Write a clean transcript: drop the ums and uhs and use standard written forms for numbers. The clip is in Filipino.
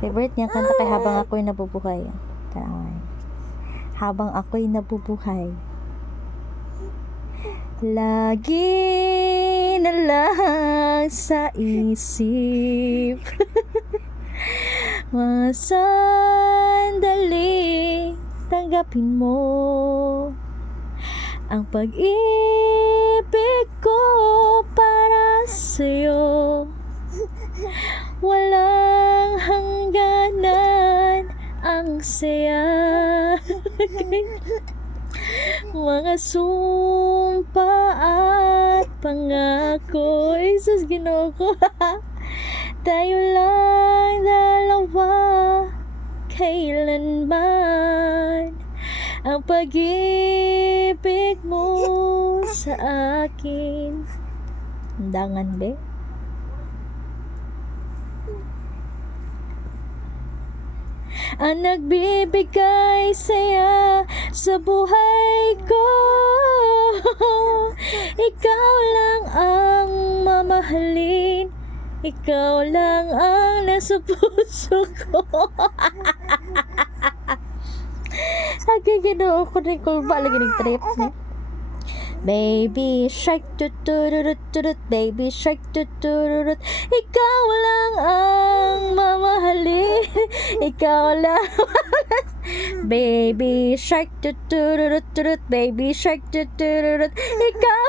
Favorite niya kanta kay Habang Ako'y Nabubuhay. Habang ako'y nabubuhay, lagi na lang sa isip mga sandali, tanggapin mo ang pag-ibig ko para sa'yo. Walang hangganan ang saya. Mga sumpa at pangako, Jesus, Ginoo ko. Tayo lang dalawa, kailanman ang pag-ibig mo sa akin. Undangan, be? Ang nagbibigay saya sa buhay ko, ikaw lang ang mamahalin, ikaw lang ang nasa puso ko. Agay, Ginoo ko rin kulba lagi ng trip niya. Baby shark tutururut, baby shark tutururut, ikaw lang ang mamahalin, ikaw lang. Baby shark tutururut, baby shark tutururut, ikaw.